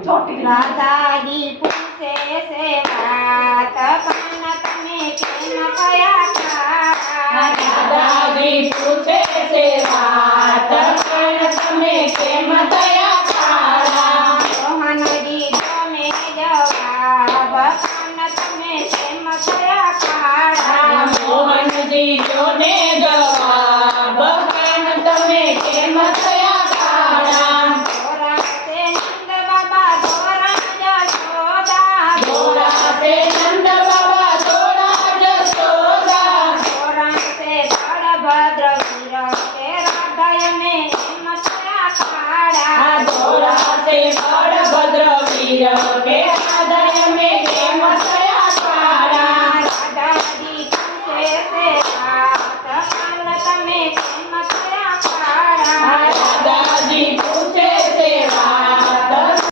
ચોટીલા દાદી પૂછે સેવા ધોળા ધોળા તે બળભદ્ર વીર કે આદર